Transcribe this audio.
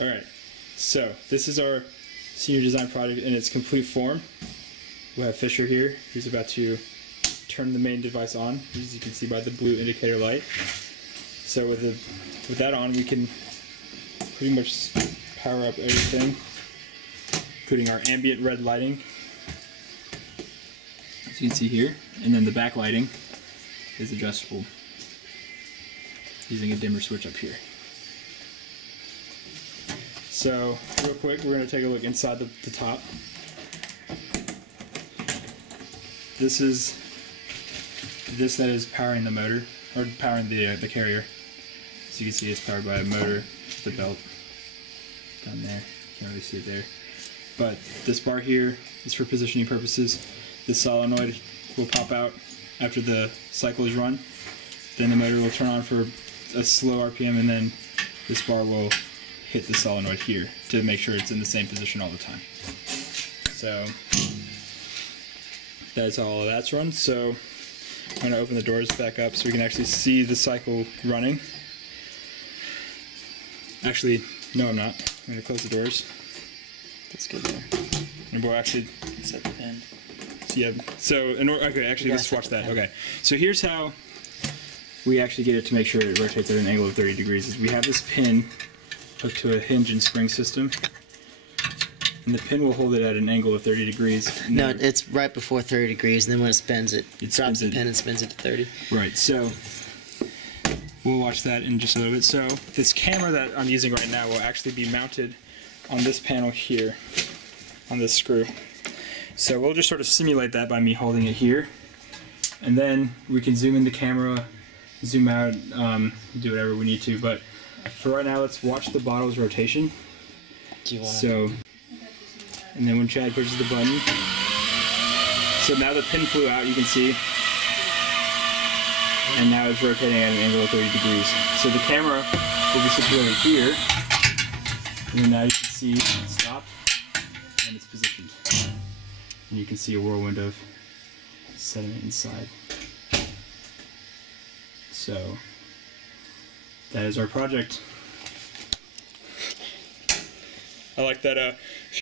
Alright, so this is our senior design project in its complete form. We have Fisher here, who's about to turn the main device on, as you can see by the blue indicator light. So with that on, we can pretty much power up everything, including our ambient red lighting, as you can see here, and then the back lighting is adjustable using a dimmer switch up here. So, real quick, we're going to take a look inside the top. This is that is powering the motor, or powering the carrier. As you can see, it's powered by a motor, the belt down there. Can't really see it there. But this bar here is for positioning purposes. This solenoid will pop out after the cycle is run. Then the motor will turn on for a slow RPM, and then this bar will hit the solenoid here to make sure it's in the same position all the time. So that's how all of that's run. So I'm going to open the doors back up so we can actually see the cycle running. Actually, no, I'm not. I'm going to close the doors. That's good there. And we'll actually set the pin. Yeah. So okay, actually, let's watch that. Okay. So here's how we actually get it to make sure it rotates at an angle of 30 degrees. Is we have this pin hooked to a hinge and spring system, and the pin will hold it at an angle of 30 degrees. No, it's right before 30 degrees, and then when it spins, it drops the pin and spins it to 30. Right, so we'll watch that in just a little bit. So this camera that I'm using right now will actually be mounted on this panel here, on this screw. So we'll just sort of simulate that by me holding it here, and then we can zoom in the camera, zoom out, do whatever we need to, but for right now, let's watch the bottle's rotation. Do you want so, and then when Chad pushes the button, so now the pin flew out, you can see, and now it's rotating at an angle of 30 degrees. So the camera will be situated here, and then now you can see it stopped, and it's positioned. And you can see a whirlwind of sediment inside. So that is our project. I like that